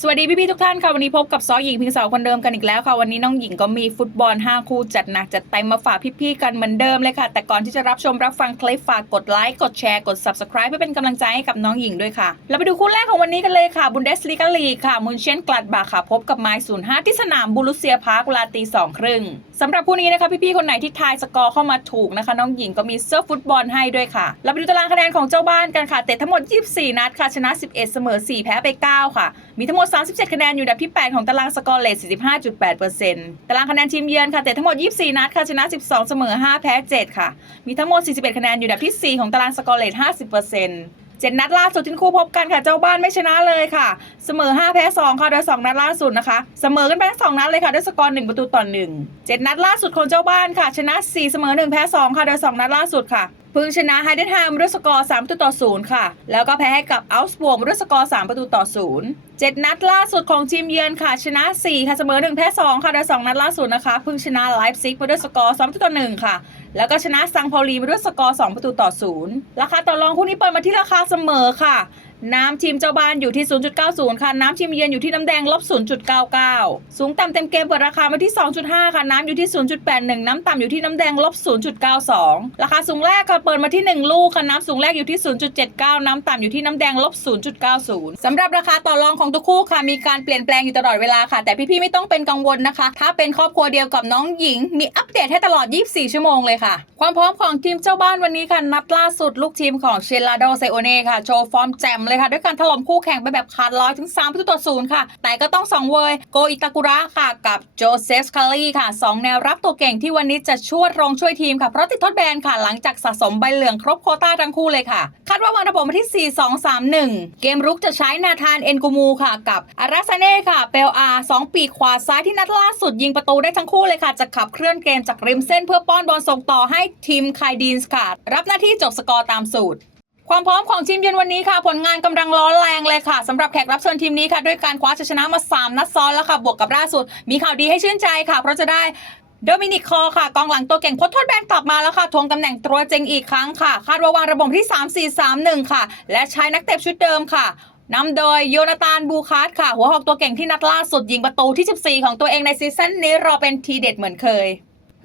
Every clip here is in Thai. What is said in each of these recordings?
สวัสดีพี่ๆทุกท่านค่ะวันนี้พบกับซอหญิงพิงสาวคนเดิมกันอีกแล้วค่ะวันนี้น้องหญิงก็มีฟุตบอล 5 คู่จัดหนักจัดเต็มมาฝากพี่ๆกันเหมือนเดิมเลยค่ะ แต่ก่อนที่จะรับชมรับฟังคลิปฝากกดไลค์กดแชร์กด subscribe เพื่อเป็นกำลังใจให้กับน้องหญิงด้วยค่ะเราไปดูคู่แรกของวันนี้กันเลยค่ะบุนเดสลีกาลีค่ะมุนเชนกลัดบาค่ะพบกับไมซ์ห้าที่สนามบูรุเซียพาร์คเวลาตีสองครึ่งสำหรับคู่นี้นะคะพี่ๆคนไหนที่ทายสกอร์เข้ามาถูกนะคะ น้องหญิงก็มีเสื้อฟุตบอลให้ด้วยค่ะเราไปดูตารางคะแนนของเจ้าบ้านกันค่ะเตะทั้งหมด 24 นัดค่ะชนะ 11 เสมอ 4 แพ้ไป 9 ค่ะ มีทั้งหมด 37 คะแนนอยู่อันดับที่ 8 ของตารางสกอร์เลส45.8%ตารางคะแนนทีมเยือนค่ะเตะทั้งหมด 24 นัดค่ะชนะ 12 เสมอ 5 แพ้ 7 ค่ะ มีทั้งหมด 41 คะแนนอยู่อันดับที่ 4 ของตารางสกอร์เลส50% เจ็ดนัดล่าสุดที่คู่พบกันค่ะ เจ้าบ้านไม่ชนะเลยค่ะ เสมอ 5 แพ้ 2 ค่ะโดย2นัดล่าสุดนะคะ เสมอกันไปสองนัดเลยค่ะด้วยสกอร์1ประตูต่อ1 7นัดล่าสุดของเจ้าบ้านค่ะ ชนะ 4 เสมอ 1 แพ้ 2 ค่ะโดย2นัดล่าสุดค่ะ พึ่งชนะไฮเดนไฮม์ด้วยสกอร์3ประตูต่อ0ค่ะ แล้วก็แพ้ให้กับอัลส์บวกด้วยสกอร์3ประตูต่อ0 7นัดล่าสุดของทีมเยือนค่ะ ชนะ 4 ค่ะเสมอ 1 แพ้ 2 ค่ะโดย2นัดล่าสุดนะคะเพิ่งชนะไลฟ์ซิกมาด้วยสกอร์2ประตูต่อ1ค่ะ แล้วก็ชนะซังพอลีมาด้วยสกอร์2ประตูต่อ0ราคาต่อรองคู่นี้เปิดมาที่ราคาเสมอค่ะ น้ำทีมเจ้าบ้านอยู่ที่ 0.90 ค่ะ น้ำทีมเยือนอยู่ที่น้ำแดงลบ 0.99 สูงต่ำเต็มเกมเปิดราคามาที่ 2.5 ค่ะ น้ำอยู่ที่ 0.81 น้ำต่ำอยู่ที่น้ำแดงลบ 0.92 ราคาสูงแรกค่ะเปิดมาที่ 1 ลูกค่ะ น้ำสูงแรกอยู่ที่ 0.79 น้ำต่ำอยู่ที่น้ำแดงลบ 0.90 สำหรับราคาต่อรองของทุกคู่ค่ะ มีการเปลี่ยนแปลงอยู่ตลอดเวลาค่ะ แต่พี่ๆไม่ต้องเป็นกังวลนะคะ ถ้าเป็นครอบครัวเดียวกับน้องหญิง มีอัปเดตให้ตลอด 24 ชั่วโมงเลยค่ะ ความพร้อมของทีมเจ้าบ้านวันนี้ค่ะ นัดล่าสุดลูกทีมของเชลาโดไซโอเน่ค่ะ โชว์ฟอร์มแจ่มเลยค่ะ ด้วยการถล่มคู่แข่งไปแบบขาดลอยถึง3ประตูต่อศูนย์ค่ะ แต่ก็ต้องสองเวยโกอิตากุระค่ะ กับโจเซฟคารีค่ะ 2 แนวรับตัวเก่งที่วันนี้จะช่วยรองช่วยทีมค่ะ เพราะติดทดแบนค่ะ หลังจากสะสมใบเหลืองครบโคต้าทั้งคู่เลยค่ะ คาดว่าวางระบบมาที่ 4 2 3 1 เกมรุกจะใช้นาธานเอ็นกูมูค่ะ กับอาราซาเน่ค่ะ เปลอาสองปีกขวาซ้ายที่นัดล่าสุดยิงประตูได้ทั้งคู่เลยค่ะ จะขับเคลื่อนเกมจากริมเส้นเพื่อป้อนบอลส่งต่อให้ทีมไคดีนส์ค่ะ รับหน้าที่จบสกอร์ตามสูตร ความพร้อมของทีมเยือนวันนี้ค่ะ ผลงานกำลังร้อนแรงเลยค่ะสำหรับแขกรับเชิญทีมนี้ค่ะ ด้วยการคว้าชัยชนะมา 3 นัดซ้อนแล้วค่ะ บวกกับล่าสุด มีข่าวดีให้ชื่นใจค่ะ เพราะจะได้โดมินิกคอค่ะ กองหลังตัวเก่งพ้นโทษแบนกลับมาแล้วค่ะทวงตำแหน่งตัวเจงอีกครั้งค่ะ คาดว่าวางระบบที่ 3 4 3 1 ค่ะ และใช้นักเตะชุดเดิมค่ะนำโดยโยนาธานบูคาร์ดค่ะ หัวหอกตัวเก่งที่นัดล่าสุดยิงประตูที่ 14 ของตัวเองในซีซั่นนี้รอเป็นทีเด็ดเหมือนเคย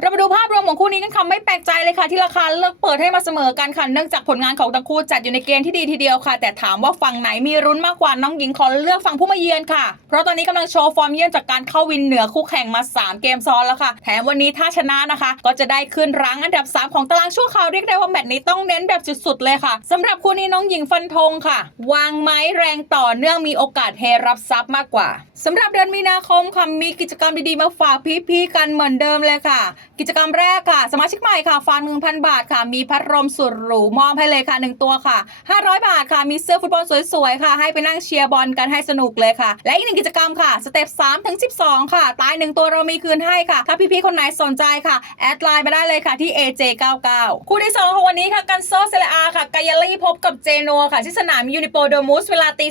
เรามาดูภาพรวมของคู่นี้กันค่ะไม่แปลกใจเลยค่ะที่ราคาเลือกเปิดให้มาเสมอกันค่ะเนื่องจากผลงานของทั้งคู่จัดอยู่ในเกณฑ์ที่ดีทีเดียวค่ะ แต่ถามว่าฝั่งไหนมีรุ้นมากกว่าน้องหญิงขอเลือกฝั่งผู้มาเยือนค่ะ เพราะตอนนี้กำลังโชว์ฟอร์มเยี่ยมจากการเข้าวินเหนือคู่แข่งมา 3 เกมซ้อนแล้วค่ะ แถมวันนี้ถ้าชนะนะคะ ก็จะได้ขึ้นรั้งอันดับ 3 ของตารางชั่วคราวเรียกได้ว่าแมตช์นี้ต้องเน้นแบบสุดๆเลยค่ะสำหรับคู่นี้น้องหญิงฟันธงค่ะ วางไม้แรงต่อเนื่องมีโอกาสเฮรับทรัพย์มากกว่าสำหรับเดือนมีนาคมค่ะมีกิจกรรมดีๆมาฝากพี่ๆกันเหมือนเดิมเลยค่ะ กิจกรรมแรกค่ะ สมาชิกใหม่ค่ะฟัน1,000 บาทค่ะ มีพัดลมสุดหรูมอบให้เลยค่ะ 1 ตัวค่ะ 500 บาทค่ะ มีเสื้อฟุตบอลสวยๆค่ะ ให้ไปนั่งเชียร์บอลกันให้สนุกเลยค่ะ และอีกหนึ่งกิจกรรมค่ะ สเต็ป3ถึง12 ค่ะ ตาย 1 ตัวเรามีคืนให้ค่ะ ถ้าพี่ๆ คนไหนสนใจค่ะ แอดไลน์มาได้เลยค่ะที่ AJ99 คู่ที่2ของวันนี้ค่ะกันโซเซเลอาค่ะกายาลีพบกับเจโนค่ะ ที่สนามยูนิโปโดมูสเวลาตี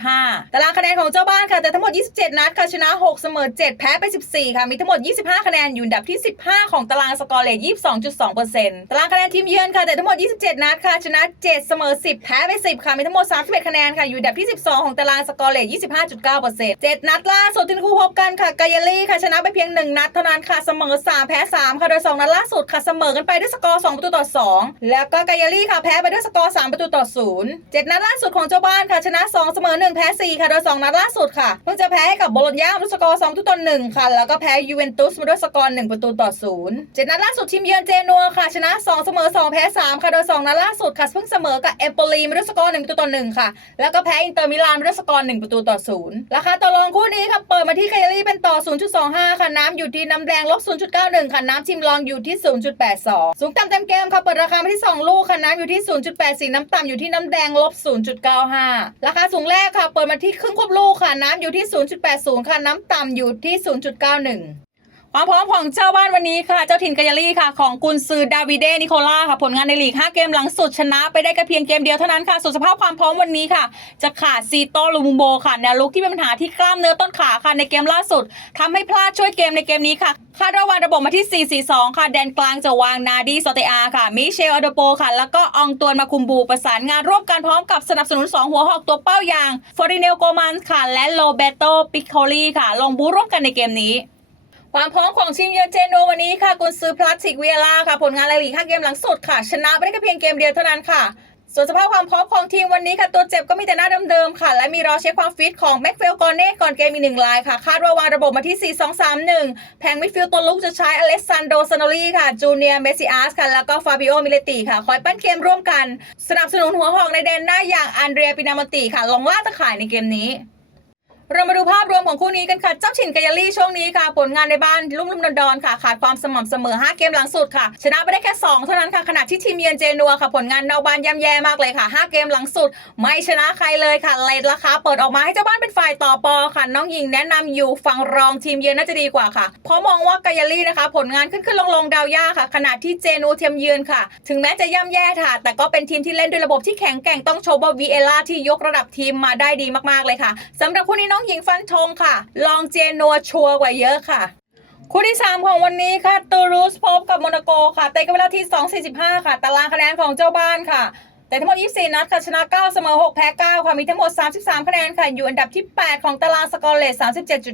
2.45ตารางคะแนนของเจ้าบ้านค่ะแต่ทั้งหมด 27 นัดค่ะชนะ 6 เสมอ 7 แพ้ไป 14 ค่ะมีทั้งหมด 25 คะแนนอยู่อันดับที่ 15ของตารางสกอร์เลท22.2%ตารางคะแนนทีมเยือนค่ะ แต่ทั้งหมด 27 นัดค่ะ ชนะ 7 เสมอ 10 แพ้ไป 10 ค่ะ มีทั้งหมด 31 คะแนนค่ะ อยู่ดับที่ 12 ของตารางสกอร์เลท25.9% 7นัดล่าสุดที่ทั้งคู่พบ กันค่ะกายลี่ค่ะชนะไปเพียง 1 นัดเท่านั้นค่ะเสมอ 3 แพ้ 3 ค่ะโดย 2 นัดล่าสุดค่ะเสมอกันไปด้วยสกอร์ 2 ประตูต่อ 2 แล้วก็กายลี่ค่ะแพ้ไปด้วยสกอร์ 3 ประตูต่อ 0 7 นัดล่าสุดของเจ้าบ้านค่ะชนะ 2 เสมอ 1 แพ้ 4 ค่ะโดย 2 นัดล่าสุดค่ะเพิ่งจะแพ้ให้กับโบโลญญาด้วยสกอร์ 2 ประตูต่อ 1 ค่ะ แล้วก็แพ้ยูเวนตุสมาด้วยสกอร์ 1 ประตูต่อ 0 7 นัดล่าสุดทีมเยือนเจนัวค่ะชนะ 2 เสมอ 2 แพ้ 3 ค่ะโดย 2 นัดล่าสุดค่ะเพิ่งเสมอกับเอมโปลีมาด้วยสกอร์1ประตูต่อ1ค่ะแล้วก็แพ้อินเตอร์มิลานมาด้วยสกอร์1ประตูต่อ0ราคาต่อรองคู่นี้ค่ะเปิดมาที่ไคลรี่เป็นต่อ 0.25 ค่ะ น้ำอยู่ที่น้ำแดงลบ 0.91 ค่ะ น้ำชิมลองอยู่ที่ 0.82 สูงต่ำเต็มเกมค่ะ เปิดราคามาที่ 2 ลูกค่ะ น้ำอยู่ที่ 0.84 น้ำต่ำอยู่ที่น้ำแดงลบ 0.95 ราคาสูงแรกค่ะ เปิดมาที่ครึ่งควบลูกค่ะ น้ำอยู่ที่ 0.80 ค่ะ น้ำต่ำอยู่ที่ 0.91 ความพร้อมของเจ้าบ้านวันนี้ค่ะ เจ้าถิ่นกายาลีค่ะ ของกุนซือดาวิเดนิโคล่าค่ะ ผลงานในลีก 5 เกมหลังสุดชนะไปได้แค่เพียงเกมเดียวเท่านั้นค่ะ ส่วนสภาพความพร้อมวันนี้ค่ะ จะขาดซีโตลูมุโบค่ะ แนวลุกที่เป็นปัญหาที่กล้ามเนื้อต้นขาค่ะ ในเกมล่าสุดทำให้พลาดช่วยเกมในเกมนี้ค่ะคาดว่าวางระบบมาที่ 4-4-2 ค่ะ แดนกลางจะวางนาดีโซเตอาค่ะ มิเชลอโดโปค่ะ แล้วก็อองตวนมาคุมบูประสานงานร่วมกันพร้อมกับสนับสนุน 2 หัวหอกตัวเป้าอย่างฟอริเนลโกมันค่ะ และโลเบโตปิคโคลีค่ะ ลงบูร่วมกันในเกมนี้ ความพร้อมของทีมเยือนเจโนวันนี้ค่ะกุนซือพลาสติกเวียล่าค่ะ ผลงานในลีก5เกมหลังสุดค่ะ ชนะไปได้แค่เพียงเกมเดียวเท่านั้นค่ะ ส่วนสภาพความพร้อมของทีมวันนี้ค่ะ ตัวเจ็บก็มีแต่หน้าเดิมๆค่ะ และมีรอเช็คความฟิตของแม็กเฟลกอนเน่ก่อนเกมอีกหนึ่งลายค่ะ คาดว่าวางระบบมาที่ 4-2-3-1แผงมิดฟิลด์ตัวลุกจะใช้อเล็กซานโดซานอลีค่ะจูเนียร์เมซิอาสค่ะแล้วก็ฟาบิโอมิเลติค่ะ คอยปั้นเกมร่วมกัน สนับสนุนหัวหอกในแดนหน้าอย่างอันเดรียปินามติค่ะลงล่าตะข่ายในเกมนี้ เรามาดูภาพรวมของคู่นี้กันค่ะ เจ้าถิ่นกายาลี่ช่วงนี้ค่ะ ผลงานในบ้านลุ่มลุ่มดอนดอนๆค่ะ ขาดความสม่ำเสมอ 5 เกมหลังสุดค่ะ ชนะไปได้แค่ 2 เท่านั้นค่ะ ขณะที่ทีมเยือนเจนัวค่ะ ผลงานนอกบ้านย่ำแย่มากเลยค่ะ 5 เกมหลังสุด ไม่ชนะใครเลยค่ะ เลทราคาเปิดออกมาให้เจ้าบ้านเป็นฝ่ายต่อปอค่ะ น้องหญิงแนะนำอยู่ฝั่งรองทีมเยือนน่าจะดีกว่าค่ะ เพราะมองว่ากายาลี่นะคะ ผลงานขึ้นขึ้นลงลงดาวยากค่ะ ขณะที่เจนัวทีมเยือนค่ะ ถึงแม้จะย่ำแย่ค่ะ แต่ก็เป็นทีมที่เล่นด้วยระบบที่แข็งแกร่งต้องชมว่าวีเอล่าที่ยกระดับทีมมาได้ดีมากๆเลยค่ะสำหรับคู่นี้น้องหญิงฟันธงค่ะ ลองเจนัวชัวกว่าเยอะค่ะคู่ที่ 3 ของวันนี้ค่ะตูรูสพบกับโมนาโกค่ะเตะกันเวลาที่ 2.45 ค่ะ ตารางคะแนนของเจ้าบ้านค่ะ แต่ทั้งหมด 24 นัดค่ะชนะ 9 เสมอ 6 แพ้ 9 ค่ะ มีทั้งหมด 33 คะแนนค่ะ อยู่อันดับที่ 8 ของตารางสกอร์เลส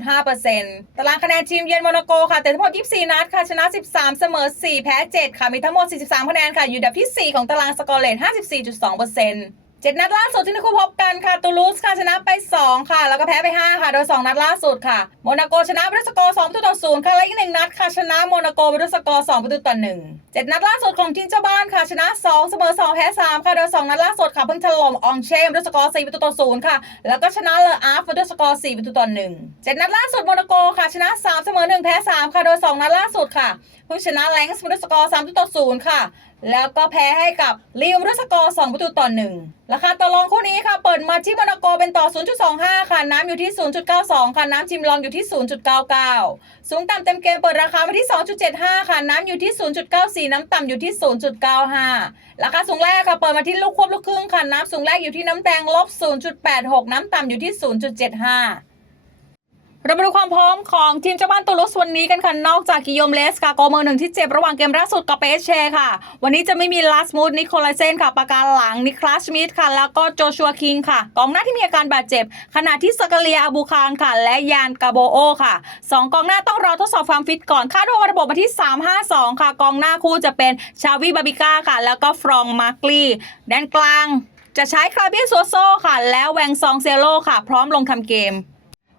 37.5%ตารางคะแนนทีมเยือนโมนาโกค่ะ แต่ทั้งหมด 24 นัดค่ะชนะ 13 เสมอ 4 แพ้ 7 ค่ะ มีทั้งหมด 43 คะแนนค่ะ อยู่อันดับที่ 4 ของตารางสกอร์เลส54.2% เจ็ดนัดล่าสุดที่นักคู่พบกันค่ะตูลูสค่ะชนะไป 2 ค่ะ แล้วก็แพ้ไป 5 ค่ะ โดย 2 นัดล่าสุดค่ะโมนาโกชนะไปด้วยสกอร์2ประตูต่อ0ค่ะและอีกหนึ่งนัดค่ะชนะโมนาโกไปด้วยสกอร์2ประตูต่อ1เจ็ดนัดล่าสุดของทีมเจ้าบ้านค่ะชนะ2เสมอ2แพ้3ค่ะโดย 2 นัดล่าสุดค่ะเพิ่งถล่มอองเช่ไปด้วยสกอร์4ประตูต่อ0ค่ะแล้วก็ชนะเลออาร์ฟไปด้วยสกอร์4ประตูต่อ1เจ็ดนัดล่าสุดโมนาโกค่ะชนะ3เสมอ1แพ้3ค่ะโดย 2 นัดล่าสุดค่ะเพิ่งชนะแลงส์ไปด้วยสกอร์3ประตูต่อ0ค่ะแล้วก็แพ้ให้กับลีมด้วยสกอร์2ประตูต่อ1ราคาต่อรองคู่นี้ค่ะ เปิดมาที่โมนาโกเป็นต่อ 0.25 ค่ะ น้ำอยู่ที่ 0.92 ค่ะ น้ำจิมลองอยู่ที่ 0.99 สูงต่ำเต็มเกมเปิดราคามาที่ 2.75 ค่ะ น้ำอยู่ที่ 0.94 น้ำต่ำอยู่ที่ 0.95 ราคาสูงแรกค่ะ เปิดมาที่ลูกควบลูกครึ่งค่ะ น้ำสูงแรกอยู่ที่น้ำแดงลบ 0.86 น้ำต่ำอยู่ที่ 0.75 เรามาดูความพร้อมของทีมเจ้าบ้านตูลุสวันนี้กันค่ะ นอกจากกิโยมเลสกาโกเมอร์หนึ่งที่เจ็บระหว่างเกมล่าสุดกับเปเชค่ะ วันนี้จะไม่มีลาสมูดนิโคลาเซนค่ะ ปากกาหลังนิคลาสมิธค่ะ แล้วก็โจชัวคิงค่ะ กองหน้าที่มีอาการบาดเจ็บ ขณะที่สกเลียอาบูคารค่ะ และยานกาโบโอค่ะสองกองหน้าต้องรอทดสอบความฟิตก่อน คาดว่าระบบมาที่ 3-5-2 ค่ะ กองหน้าคู่จะเป็นชาวีบาบิก้าค่ะ แล้วก็ฟรองมาร์กลีแดนกลาง จะใช้คราเบียนซัวโซค่ะ แล้วแวงซองเซโลค่ะ พร้อมลงทำเกม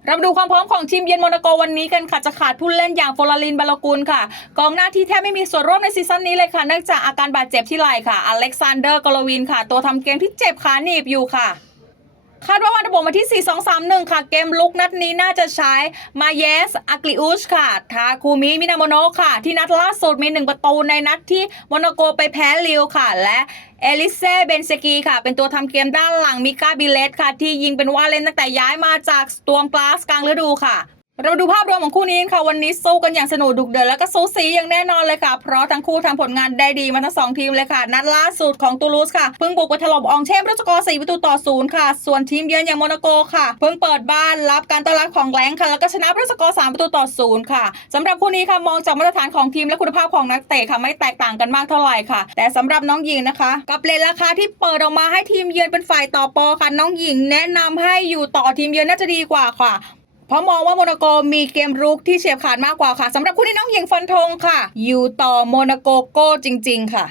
เรามาดูความพร้อมของทีมเยือนโมนาโกวันนี้กันค่ะจะขาดผู้เล่นอย่างโฟลารินบาลกุลค่ะ กองหน้าที่แทบไม่มีส่วนร่วมในซีซั่นนี้เลยค่ะเนื่องจากอาการบาดเจ็บที่ไหล่ค่ะอเล็กซานเดอร์กอลวินค่ะ ตัวทำเกมที่เจ็บขาหนีบอยู่ค่ะ คาดว่าวันระบบมาที่ 4-2-3-1 ค่ะ เกมลุกนัดนี้น่าจะใช้มาเยสอากลิอุชค่ะ ทาคูมิ มินาโมโนค่ะ ที่นัดล่าสุดมี 1 ประตูในนัดที่มอนโกไปแพ้ลิวค่ะ และเอลิเซ่เบนเซกีค่ะ เป็นตัวทำเกมด้านหลังมิก้าบิเลสค่ะ ที่ยิงเป็นว่าเล่นตั้งแต่ย้ายมาจากสตวมกลาสกลางฤดูค่ะ เรามาดูภาพรวมของคู่นี้ค่ะวันนี้สู้กันอย่างสนุกดุเดือดแล้วก็สู้สีอย่างแน่นอนเลยค่ะ เพราะทั้งคู่ทำผลงานได้ดีมาทั้งสองทีมเลยค่ะ นัดล่าสุดของตูลูสค่ะเพิ่งบุกไปถล่มอองเช่มด้วยสกอร์4ประตูต่อศูนย์ค่ะ ส่วนทีมเยือนอย่างโมนาโกค่ะเพิ่งเปิดบ้านรับการต้อนรับของแหลงค่ะแล้วก็ชนะด้วยสกอร์3ประตูต่อศูนย์ค่ะสำหรับคู่นี้ค่ะมองจากมาตรฐานของทีมและคุณภาพของนักเตะค่ะไม่แตกต่างกันมากเท่าไหร่ค่ะ แต่สำหรับน้องหญิงนะคะกับเลนราคาที่เปิดออกมาให้ทีมเยือนเป็นฝ่ายต่อปอค่ะน้องหญิง แนะนำให้อยู่ต่อทีมเยือนน่าจะดีกว่าค่ะ เพราะมองว่าโมนาโกมีเกมรุกที่เฉียบขาดมากกว่าค่ะสำหรับคู่นี้น้องหญิงฟันธงค่ะ อยู่ต่อโมนาโกโก้จริง ๆ ค่ะ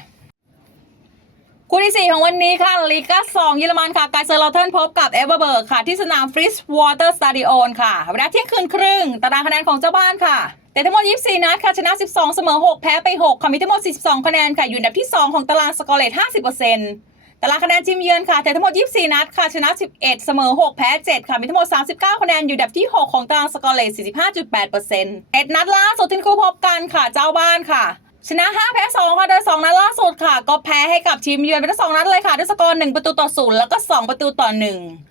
คู่ที่ 4 ของวันนี้ค่ะลีกา2เยอรมันค่ะกายเซอร์ลอเทนพบกับเอเวอร์เบิร์กค่ะ ที่สนามฟริสวอเตอร์สตาดิโอนค่ะเวลาเที่ยงคืนครึ่ง ตารางคะแนนของเจ้าบ้านค่ะ แต่ทั้งหมด 24 นัดค่ะ ชนะ 12 เสมอ 6 แพ้ไป 6 ค่ะ มีทั้งหมด 42 คะแนนค่ะ อยู่อันดับที่ 2 ของตารางสกอร์เลต50% ตารางคะแนนทีมเยือนค่ะแต่ทั้งหมด 24 นัดค่ะ ชนะ 11 เสมอ 6 แพ้ 7 ค่ะ มีทั้งหมด 39 คะแนนอยู่ดับที่ 6 ของตารางสกอร์เลต45.8%เอ็ดนัดล่าสุดที่คู่พบกันค่ะ เจ้าบ้านค่ะ ชนะ 5 แพ้ 2 ค่ะโดย 2 นัดล่าสุดค่ะ ก็แพ้ให้กับทีมเยือนไปทั้ง2นัดเลยค่ะ ด้วยสกอร์ 1 ประตูต่อ 0 แล้วก็ 2 ประตูต่อ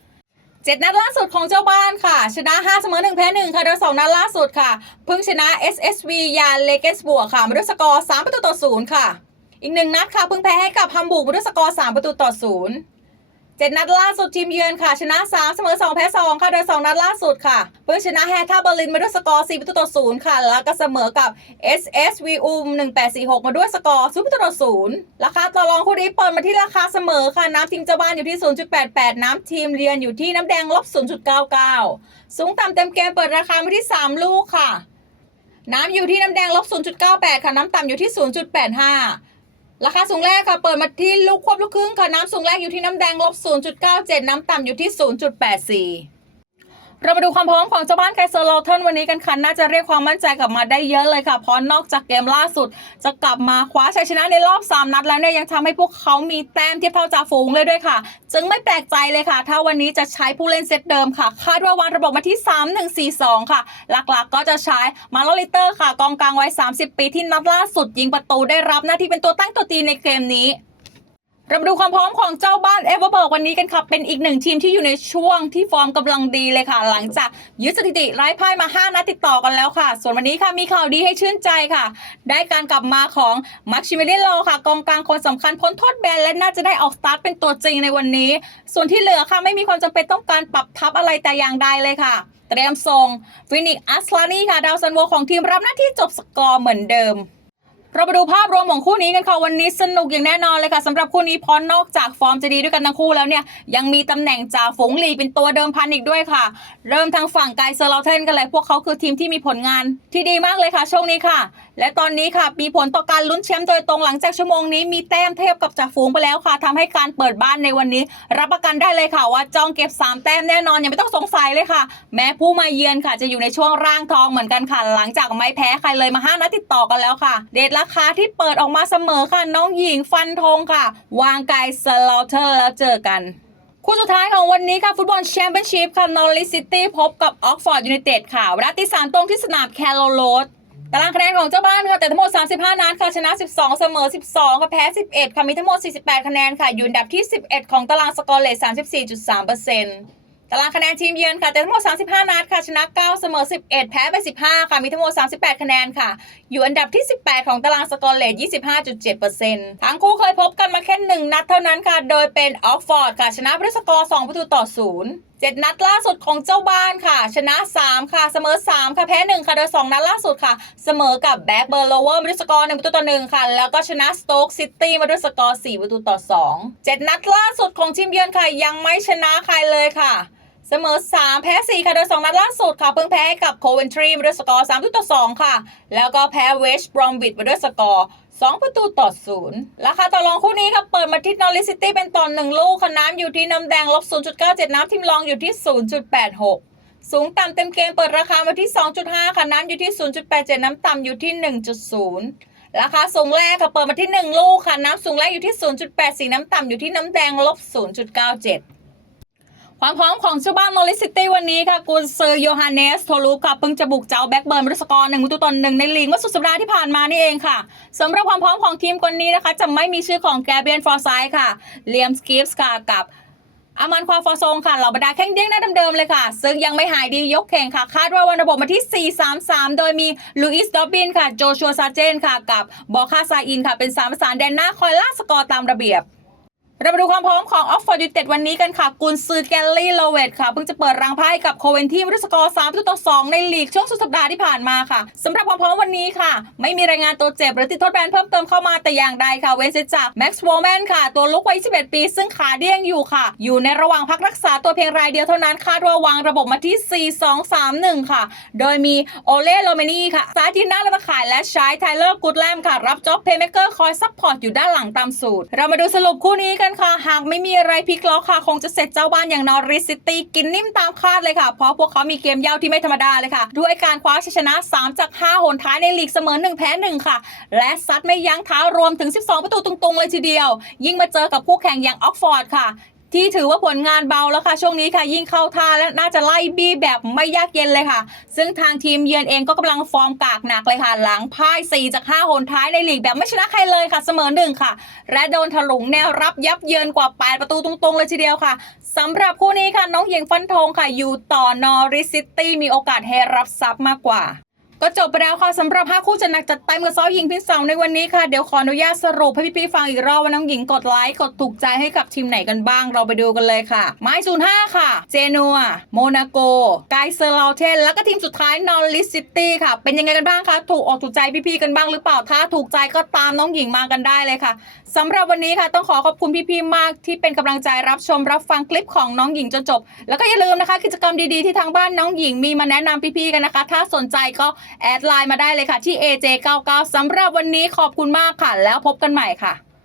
1เจ็ดนัดล่าสุดของเจ้าบ้านค่ะ ชนะ 5 เสมอ 1 แพ้ 1 ค่ะ โดย 2 นัดล่าสุดค่ะ เพิ่งชนะ SSV ยาเลเกสบัวค่ะ มาด้วยสกอร์ 3 ประตูต่อ 0 ค่ะ อีกหนึ่งนัดค่ะเพิ่งแพ้ให้กับฮัมบูร์กมาด้วยสกอร์3ประตูต่อ0เจ็ดนัดล่าสุดทีมเยือนค่ะ ชนะ3เสมอ2แพ้2ค่ะโดย2นัดล่าสุดค่ะ เพิ่งชนะแฮท่าเบอร์ลินมาด้วยสกอร์4ประตูต่อ0ค่ะ แล้วก็เสมอกับ SSV อูม1846 มาด้วยสกอร์0ประตูต่อ0ราคาต่อรองคู่นี้เปิดมาที่ราคาเสมอค่ะ น้ำทีมเจ้าบ้านอยู่ที่ 0.88 น้ำทีมเรียนอยู่ที่น้ำแดงลบ 0.99 สูงต่ำเต็มเกมเปิดราคามาที่ 3 ลูกค่ะ น้ำอยู่ที่น้ำแดงลบ 0.98 ค่ะ น้ำต่ำอยู่ที่ 0.85 ราคาสูงแรกค่ะเปิดมาที่ลูกควบลูกครึ่งค่ะน้ำสูงแรกอยู่ที่น้ำแดงลบ0.97 น้ำต่ำอยู่ที่ 0.84 เรามาดูความพร้อมของเจ้าบ้านไคเซอร์ลอเทนวันนี้กันค่ะน่าจะเรียกความมั่นใจกลับมาได้เยอะเลยค่ะเพราะนอกจากเกมล่าสุด จะกลับมาคว้าชัยชนะในรอบ 3 นัดแล้วเนี่ยยังทำให้พวกเขามีแต้มเทียบเท่าจ่าฝูงเลยด้วยค่ะ จึงไม่แปลกใจเลยค่ะ ถ้าวันนี้จะใช้ผู้เล่นเซตเดิมค่ะ คาดว่าวางระบบมาที่ 3-1-4-2 ค่ะ หลักๆ ก็จะใช้มาโลลิเตอร์ค่ะกองกลางวัย 30 ปีที่นัดล่าสุดยิงประตูได้รับหน้าที่เป็นตัวตั้งตัวตีในเกมนี้ เรามาดูความพร้อมของเจ้าบ้านเอเวอร์เบิร์กวันนี้กันค่ะ เป็นอีกหนึ่งทีมที่อยู่ในช่วงที่ฟอร์มกำลังดีเลยค่ะ หลังจากยึดสถิติไร้พ่ายมา 5 นัดติดต่อกันแล้วค่ะ ส่วนวันนี้ค่ะมีข่าวดีให้ชื่นใจค่ะ ได้การกลับมาของมาร์คชิเมเลโลค่ะ กองกลางคนสำคัญพ้นโทษแบนและน่าจะได้ออกสตาร์ทเป็นตัวจริงในวันนี้ ส่วนที่เหลือค่ะไม่มีความจำเป็นต้องการปรับทับอะไรแต่อย่างใดเลยค่ะ เตรียมส่งฟินิกอัสลานีค่ะดาวซันโวของทีมรับหน้าที่จบสกอร์เหมือนเดิม เรามาดูภาพรวมของคู่นี้กันค่ะวันนี้สนุกอย่างแน่นอนเลยค่ะสำหรับคู่นี้พรนอกจากฟอร์มจะดีด้วยกันทั้งคู่แล้วเนี่ยยังมีตำแหน่งจ่าฝูงลีเป็นตัวเดิมพันอีกด้วยค่ะ เริ่มทางฝั่งไกเซอร์ลาเทนกันเลยพวกเขาคือทีมที่มีผลงานที่ดีมากเลยค่ะช่วงนี้ค่ะ และตอนนี้ค่ะมีผลต่อการลุ้นแชมป์โดยตรงหลังจากชั่วโมงนี้มีแต้มเทียบกับจ่าฝูงไปแล้วค่ะทำให้การเปิดบ้านในวันนี้ รับประกันได้เลยค่ะว่าจองเก็บ 3 แต้มแน่นอนอย่าไม่ต้องสงสัยเลยค่ะ แม้ผู้มาเยือนค่ะจะอยู่ในช่วงร่างทองเหมือนกันค่ะหลังจากไม่แพ้ใครเลยมาห้านัดติดต่อกันแล้วค่ะ เดทราคาที่เปิดออกมาเสมอค่ะ น้องหญิงฟันธงค่ะ วางไกสลอเทอร์แล้วเจอกันคู่สุดท้ายของวันนี้ค่ะ ฟุตบอลแชมเปี้ยนชิพค่ะนอริซิตี้พบกับออกฟอร์ดยูไนเต็ดค่ะเวลาตีสามตรงที่สนามแคโรโรดตารางคะแนนของเจ้าบ้านค่ะ แต่ทั้งหมด 35 นัดค่ะ ชนะ 12 เสมอ 12 ค่ะ แพ้ 11 ค่ะ มีทั้งหมด 48 คะแนนค่ะ อยู่อันดับที่ 11 ของตารางสกอร์เลส34.3%ต ตารางคะแนนทีมเยือนค่ะแต่ทั้งหมด 35 นัดค่ะชนะ 9 เสมอ 11 แพ้ไป 15 ค่ะ มีทั้งหมด 38 คะแนนค่ะ อยู่อันดับที่ 18 ของตารางสกอร์เลส25.7%ทั้งคู่เคยพบกันมาแค่ 1 นัดเท่านั้นค่ะ โดยเป็นออกฟอร์ดค่ะ ชนะด้วยสกอร์ 2 ประตูต่อ 0 เจ็ดนัดล่าสุดของเจ้าบ้านค่ะ ชนะ 3 ค่ะ เสมอ 3 ค่ะแพ้ 1 ค่ะ โดย 2 นัดล่าสุดค่ะ เสมอกับแบ็กเบอร์โลเวอร์มาด้วยสกอร์1ประตูต่อ1ค่ะ แล้วก็ชนะสโต๊กซิตี้มาด้วยสกอร์4ประตูต่อ2เจ็ดนัดล่าสุดของทีมเยือนค่ะ ยังไม่ชนะใครเลยค่ะเสมอ 3 แพ้ 4 ค่ะ โดย 2 นัดล่าสุดค่ะ เพิ่งแพ้กับโคเวนทรีมาด้วยสกอร์3ประตูต่อ2ค่ะ แล้วก็แพ้เวสต์บรอมบิดมาด้วยสกอร์ 2 ประตูต่อ0ราคาต่อรองคู่นี้ค่ะเปิดมาที่นอริซิตี้เป็นต่อ1ลูกค่ะน้ำอยู่ที่น้ำแดงลบ 0.97 น้ำทิมรองอยู่ที่ 0.86 สูงต่ำเต็มเกมเปิดราคามาที่ 2.5 ค่ะน้ำอยู่ที่ 0.87 น้ำต่ำอยู่ที่ 1.0 ราคาสูงแรกค่ะเปิดมาที่ 1 ลูกค่ะน้ำสูงแรกอยู่ที่ 0.84 น้ำต่ำอยู่ที่น้ำแดงลบ 0.97 ความพร้อมของเจ้าบ้านนอริซิตี้วันนี้ค่ะกุนซือโยฮานเนส โทลูค่ะเพิ่งจะบุกเจ้าแบ็กเบิร์นริสกอร์หนึ่งประตูต่อหนึ่งในลีกเมื่อสุดสัปดาห์ที่ผ่านมานี่เองค่ะสำหรับความพร้อมของทีมคนนี้นะคะ จะไม่มีชื่อของแกเบียนฟอร์ไซด์ค่ะเลียมสกิฟส์ค่ะกับอามันควาฟอร์ซงค่ะเหล่าบรรดาแข้งเด้งหน้าเดิมๆเลยค่ะ ซึ่งยังไม่หายดียกแข่งค่ะ คาดว่าวันระบบมาที่ 4-3-3 โดยมีลูอิสดอบบินค่ะ โจชัวซาเจนค่ะ กับบอกาซาอินค่ะ เป็นสามประสานแดนหน้าคอยล่าสกอร์ตามระเบียบ เรามาดูความพร้อมของออกฟอร์ดยูเต็ดวันนี้กันค่ะ กุนซือแกลลี่โลเวตค่ะ เพิ่งจะเปิดรังไพ่กับโคเวนที่มด้วยสกอร์3ประตูต่อ2ในลีกช่วงสุดสัปดาห์ที่ผ่านมาค่ะสำหรับความพร้อมวันนี้ค่ะ ไม่มีรายงานตัวเจ็บ หรือติดโทษแบนเพิ่มเติมเข้ามาแต่อย่างใดค่ะ เว้นเสียจากแม็กซ์วอลแมนค่ะ ตัวลุกวัย21 ปี ซึ่งขาเดี้ยงอยู่ค่ะ อยู่ในระหว่างพักรักษาตัวเพียงรายเดียวเท่านั้นคาดว่าวางระบบมาที่ 4-2-3-1 ค่ะ โดยมีโอเล่โรเมนี่ค่ะซ้ายที่น้าละตะข่ายและชายไทเลอร์กูดแลมค่ะรับจ็อบเพย์เมเกอร์คอยซัพพอร์ตอยู่ด้านหลังตามสูตร เรามาดูสรุปคู่นี้กันค่ะ หากไม่มีอะไรพลิกล็อกค่ะ คงจะเสร็จเจ้าบ้านอย่างนอริสซิตี้กินนิ่มตามคาดเลยค่ะ เพราะพวกเขามีเกมเย้าที่ไม่ธรรมดาเลยค่ะ ด้วยการคว้าชัยชนะ 3 จาก 5 หนท้ายในลีกเสมอ 1 แพ้ 1 ค่ะ และซัดไม่ยั้งเท้ารวมถึง 12 ประตูตรงๆ เลยทีเดียว ยิ่งมาเจอกับคู่แข่งอย่างออกฟอร์ดค่ะ ที่ถือว่าผลงานเบาแล้วค่ะ ช่วงนี้ค่ะ ยิ่งเข้าท่าและน่าจะไล่บี้แบบไม่ยากเย็นเลยค่ะ ซึ่งทางทีมเยือนเองก็กำลังฟอร์มกากหนักเลยค่ะ หลังพ่าย4จาก5หนท้ายในลีกแบบไม่ชนะใครเลยค่ะ เสมอหนึ่งค่ะ และโดนถลุงแนวรับยับเยินกว่า 8 ประตูตรงๆ เลยทีเดียวค่ะสำหรับคู่นี้ค่ะน้องเหยงฟันธงค่ะ อยู่ต่อนอริสซิตี้มีโอกาสให้รับทรัพย์มากกว่า ก็จบไปแล้วค่ะสำหรับ 5 คู่จัดหนักจัดเต็มกับซ้อยิงพินสองในวันนี้ค่ะ เดี๋ยวขออนุญาตสรุปให้พี่ๆฟังอีกรอบว่าน้องหญิงกดไลค์กดถูกใจให้กับทีมไหนกันบ้างเราไปดูกันเลยค่ะไม้ศูนย์ห้าค่ะ เจนัวโมนาโกไกเซอร์ลาเทนแล้วก็ทีมสุดท้ายนอริสซิตี้ค่ะ เป็นยังไงกันบ้างคะถูกออกถูกใจพี่ๆกันบ้างหรือเปล่าถ้าถูกใจก็ตามน้องหญิงมากันได้เลยค่ะสำหรับวันนี้ค่ะต้องขอขอบคุณพี่ๆมากที่เป็นกำลังใจรับชมรับฟังคลิปของน้องหญิงจนจบ แล้วก็อย่าลืมนะคะ กิจกรรมดีๆที่ทางบ้านน้องหญิงมีมาแนะนำพี่ๆกันนะคะ ถ้าสนใจก็แอดไลน์มาได้เลยค่ะที่ AJ99 สำหรับวันนี้ขอบคุณมากค่ะ แล้วพบกันใหม่ค่ะ